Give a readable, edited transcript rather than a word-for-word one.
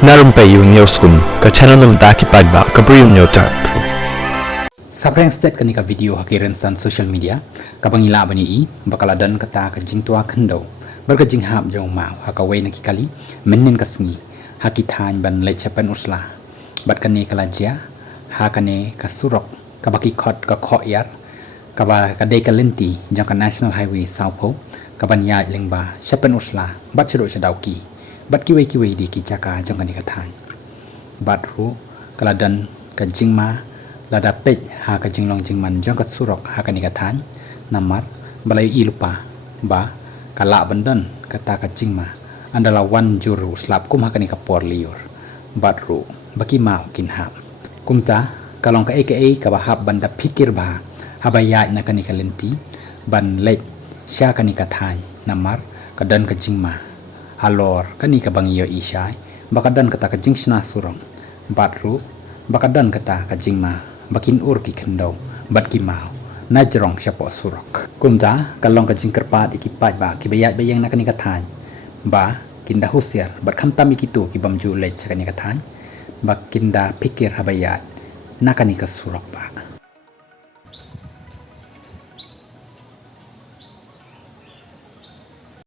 Narumpayu Newskun ka channel ng Daki Pagba Kabriyo Nyotar. Sabrang state kanika video hakiran san social media kabang ila bani I bakaladan kata ka jingtua khando barka jinghap jong ma hakawai nakikali mennen kasngi hakithan ban lechapan usla bat kane kalajia hakane kasurok kabaki khot ka kho yar kaba kadai kalenti jang ka national highway saupo kaban ya lengba chapan usla bat chdo chadauki bat kiwei di ki chaka jang kane kathan bat hu kaladan ka jingma lada pej ha ka jinglong jingman jong ka surok ha ka nikathan namar balai ilupa ba kala bandan kata ka jingma andala wan juru slap kum ha ka nikapor liur batru baki mau kin hap kumta kalong ka aka ka bahap banda pikir ba habaya na ka nikalenti ban lej sya ka nikathan namar kadan ka jingma alor ka nikabangyo ishay bakadan kata ka jingsna surong batru bakadan kata ka jingma bakin ur ki kendo bat ki mau najrong syapo surok kumta kalong ka jingkerpat ikipat ba ki bayat bayang nakani kathan ba kinda husiar bat khamtam ikitu ki bamju lej sakani kathan ba kinda pikir habayat nakani ka surok ba